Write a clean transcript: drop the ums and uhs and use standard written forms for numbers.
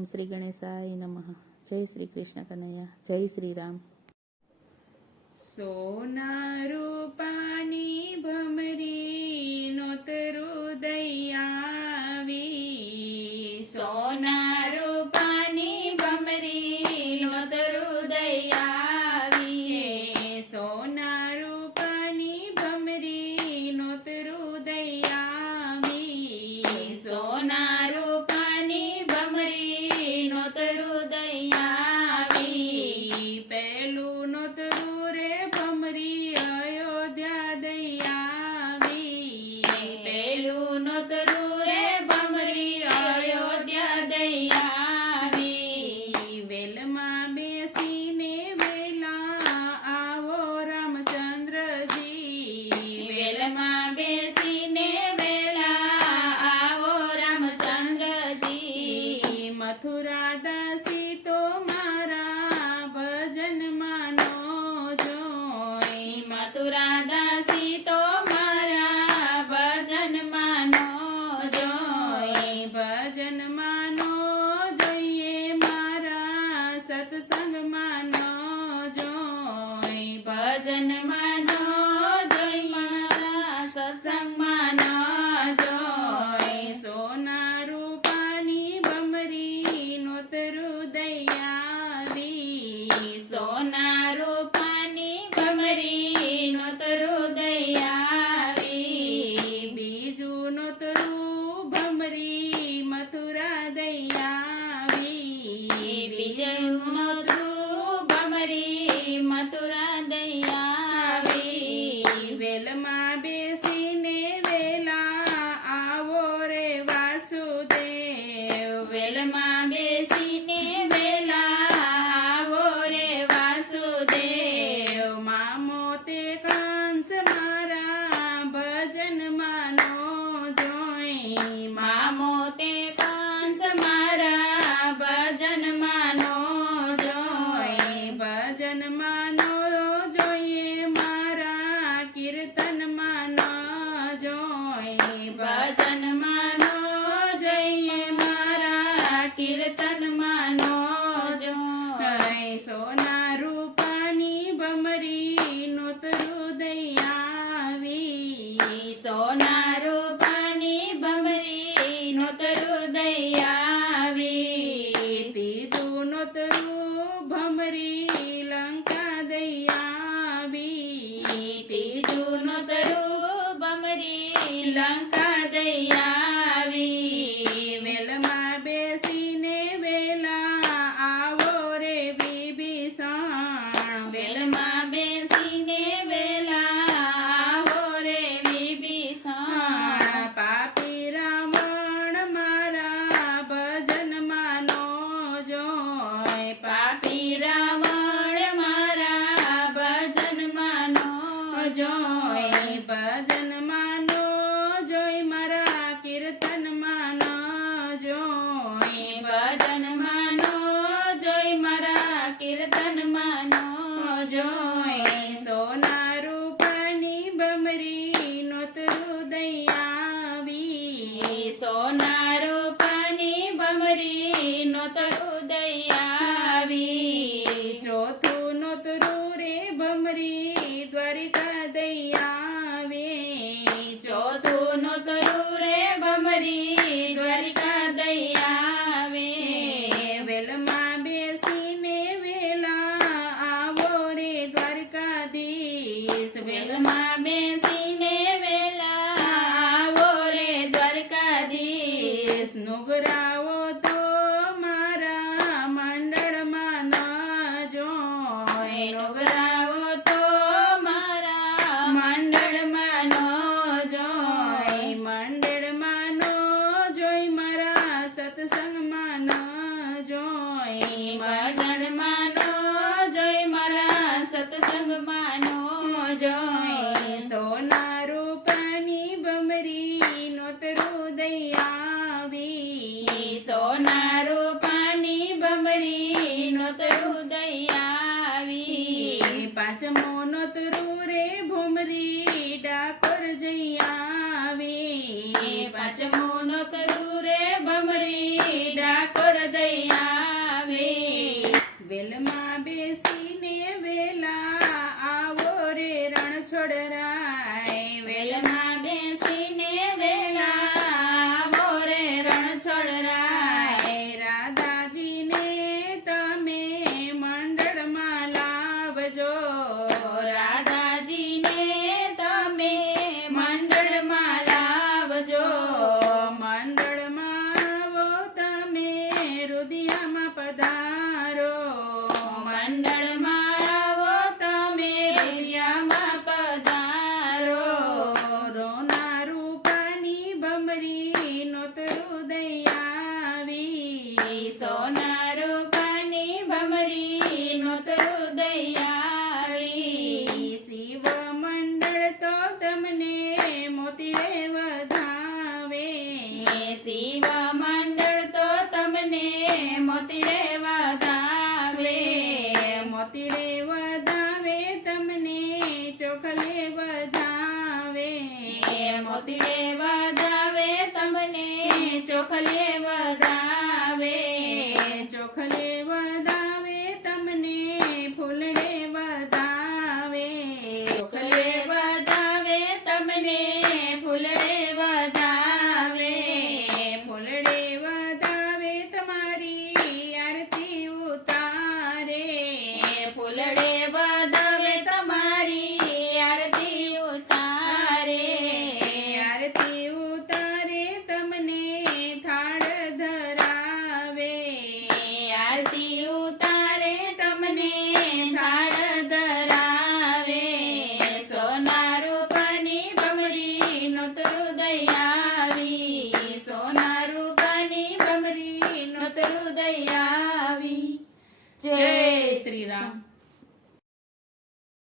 ઓમ શ્રી ગણેશાય નમઃ. જય શ્રી કૃષ્ણ કનૈયા. જય શ્રી રામ. સોના રૂપાની ભમરી નોતરું દયાવી, સોના રૂપાની ભમરી નોતરું દયાવી, સોના રૂપાની ભમરી નોતરું દયાવી, સોના રૂપાની ભમરી નોતરું દયાવી, પહેલું નોતરું રે ભમરી અયોધ્યા દયાવી, પેલું નોતરું રે ભમરી અયોધ્યા દયાવી, વેલમાં બેસીને વેલા આવો રામચંદ્રજી, વેલમાં બેસીને વેલા આવો રામચંદ્રજી, મથુરા દાસી તો મારા ભજન માનો જોઈ, મથુરા દાસી તો મારા ભજન માનો જોઈ, ભજન માનો જોઈએ મારા સત્સંગ માનો જોઈ, ભજન માનો જોઈ મારા સત્સંગ માનો જોઈ, સોના રૂપાની ભમરી નોતરું દયાવી, સોના રૂપાની ભમરી નોતરું દયાવી, બીજું નોતરું ભમરી મથુરા દયાવી, બીજું નોતરું ભમરી મથુરા દયાવી, વેલમાં બેસીને વેલા આવો રે વાસુદેવ, વેલમાં બેસીને વેલા આવો રે વાસુદેવ, મામો તે કંસ મારા ભજન માનો જોઈ, મામો તે કંસ મારા ભજન માનો જોઈ, ભજન માનો જોઈએ મારા કીર્તન માનો જોઈ, ભજન માનો જઈએ મારા કીર્તન માનો જોઈ, સોના રૂપાની ભમરી નોતરું દયાવી, સોના રૂપાની ભમરી નોતરું દયાવી, ત્રીજું નોતરું ભમરી લંકા દયાવી, ત્રીજું નોતરું ભમરી લંકા દયાવી, વેલમાં બેસીને વેલા આવો રે વિભીષણ, વેલમાં બેસીને વેલા આવો રે વિભીષણ, પાપી રાવણ મારા ભજન માનો જોઈ, પાપી રાવણ મારા ભજન માનો જોઈ, ભજન માનો જોઈ મારા કીર્તન માનો જોઈ, ભજન માનો જોઈ મારા કીર્તન માનો જોઈ, સોના રૂપાની ભમરી નોતરું દયાવી, સોના રૂપાની ભમરી નોતરું દયાવી, ચોથું નોતરું રે ભમરી દ્વારિકા દયાવી, ચોથું નોતરું રે ભમરી દ્વારિકા દયાવી, વેલમાં બેસીને વેલા આવો રે દ્વારકાધીશ, વેલમાં બેસીને વેલા આવો રે દ્વારકાધીશ, નુગરાવો તો મારા મંડળમાં ન જોઈ, નુગરાવો તો મારા મંડળમાં નો જોઈ, મંડળમાં ન જોઈ મારા સત્સંગમાં ન જોઈ, ભજનમાં નો જોઈ મારા સત્સંગમાં નો જોઈ, સોના રૂપાની ભમરી નોતરું દયાવી, સોના રૂપાની ભમરી નોતરું દયાવી, પાંચમો નોતરું રે ભમરી ડાકોર જઈ આવી, પાંચમો નોતરું રે ભમરી ડાકોર જઈ છોડરાય વેલમાં બેસીને વેલા મોરે રણ છોડરાય રાધાજીને તમે મંડળમાં લાવજો રાધાજીને તમે મંડળમાં લાવજો મંડળમાં આવો તમે રુદિયામાં પધારો મંડળમાં આવો તમે રુદિયામાં પધારો રોના રૂપાની ભમરી નોતરું દયાવી સોના રૂપાની ભમરી નોતરું દયાવી શિવ મંડળ તો તમને મોતીડે વધાવે શિવ મંડળ તો તમને મોતીડે વધાવે મોતીડે વધાવે તમને ચોખલે વધાવે મોતીડે વધાવે તમને ચોખલે વધાવે ચોખલે વધાવે તમને ફૂલડે વધાવે ચોખલે વધાવે તમને ફૂલડે વધાવે ફૂલડે વધાવે તમારી આરતી ઉતારે ફૂલડે વધાવે તમારી આરતી ઉતારે આરતી ઉતારે તમને થાળ ધરાવે આરતી ઉતારે તમને થાળ ધરાવે સોના રૂપાની ભમરી નોતરું દયાવી સોના રૂપાની ભમરી નોતરું દયાવી જય શ્રી રામ.